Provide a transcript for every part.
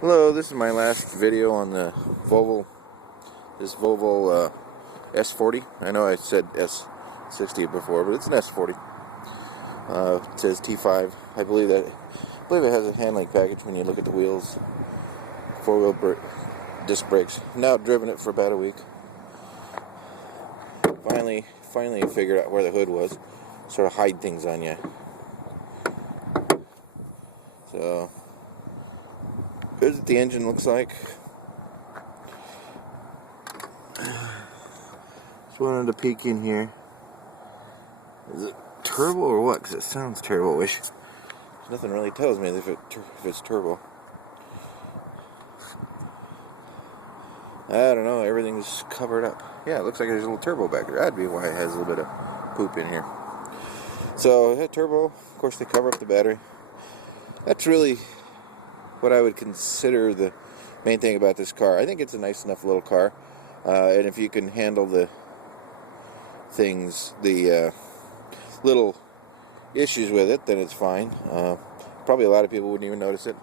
Hello, this is my last video on the Volvo S40. I know I said S60 before, but it's an S40. It says T5. I believe it has a handling package when you look at the wheels. Four-wheel disc brakes. Now I've driven it for about a week. Finally figured out where the hood was. Sort of hide things on you. So here's what the engine looks like. Just wanted to peek in here. Is it turbo or what? Because it sounds turbo-ish. Nothing really tells me if it's turbo. I don't know. Everything's covered up. Yeah, it looks like there's a little turbo back there. That'd be why it has a little bit of poop in here. So that turbo, of course, they cover up the battery. That's really what I would consider the main thing about this car. I think it's a nice enough little car, and if you can handle the things, the little issues with it, then it's fine. Probably a lot of people wouldn't even notice it.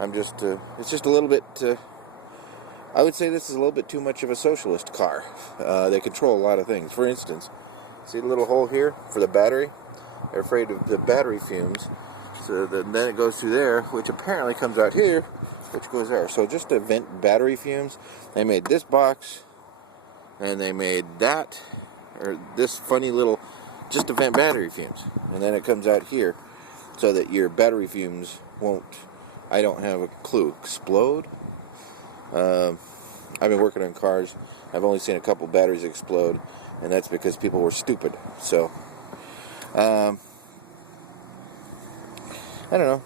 It's just a little bit. I would say this is a little bit too much of a socialist car. They control a lot of things. For instance, see the little hole here for the battery? They're afraid of the battery fumes. So then it goes through there, which apparently comes out here, which goes there. So just to vent battery fumes, they made this box, and they made that, or this funny little, just to vent battery fumes. And then it comes out here, so that your battery fumes won't, I don't have a clue, explode? I've been working on cars. I've only seen a couple batteries explode, and that's because people were stupid. So, I don't know.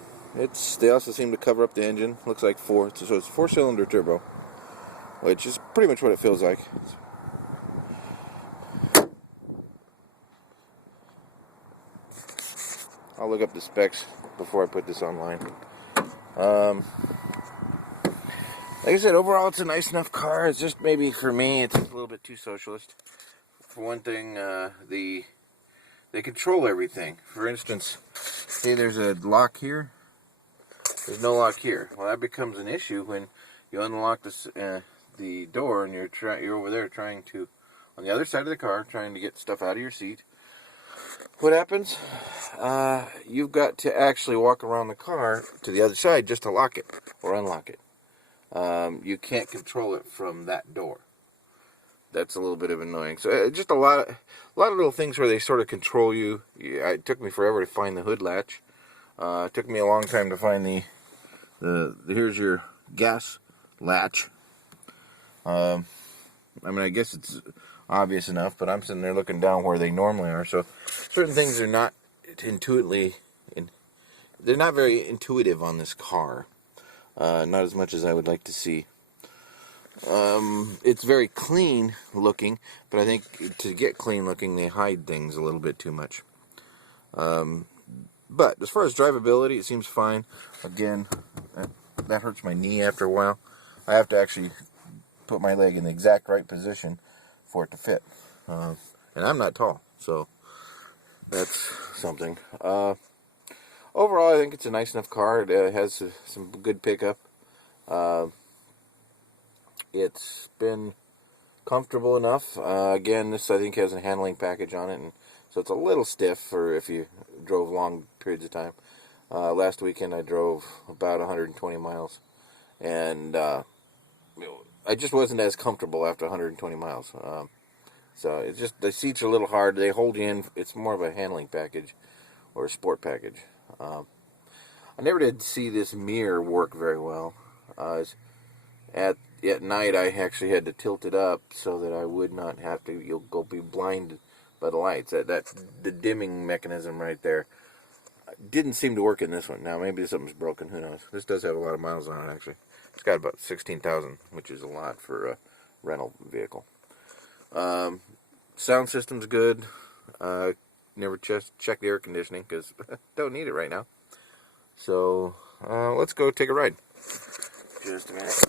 They also seem to cover up the engine. Looks like so it's a 4-cylinder turbo, which is pretty much what it feels like. I'll look up the specs before I put this online. Like I said, overall it's a nice enough car. It's just maybe for me it's a little bit too socialist. For one thing, they control everything. For instance, say there's a lock here. There's no lock here. Well, that becomes an issue when you unlock the door and you're over there trying to, on the other side of the car, trying to get stuff out of your seat. What happens? You've got to actually walk around the car to the other side just to lock it or unlock it. You can't control it from that door. That's a little bit of annoying. So just a lot of little things where they sort of control you. It took me forever to find the hood latch. It took me a long time to find here's your gas latch. I mean, I guess it's obvious enough, but I'm sitting there looking down where they normally are. So certain things are not they're not very intuitive on this car. Not as much as I would like to see. It's very clean looking, but I think to get clean looking, they hide things a little bit too much. But as far as drivability, it seems fine. Again, that hurts my knee after a while. I have to actually put my leg in the exact right position for it to fit. And I'm not tall, so that's something. Overall, I think it's a nice enough car. It has some good pickup. It's been comfortable enough. Again, this I think has a handling package on it, and so it's a little stiff for if you drove long periods of time. Last weekend I drove about 120 miles, and I just wasn't as comfortable after 120 miles. So it's just the seats are a little hard. They hold you in. It's more of a handling package or a sport package. I never did see this mirror work very well. At night, I actually had to tilt it up so that I would not have to. You'll go be blinded by the lights. The dimming mechanism right there didn't seem to work in this one. Now maybe something's broken. Who knows? This does have a lot of miles on it. Actually, it's got about 16,000, which is a lot for a rental vehicle. Sound system's good. Never check the air conditioning because don't need it right now. So let's go take a ride. Just a minute.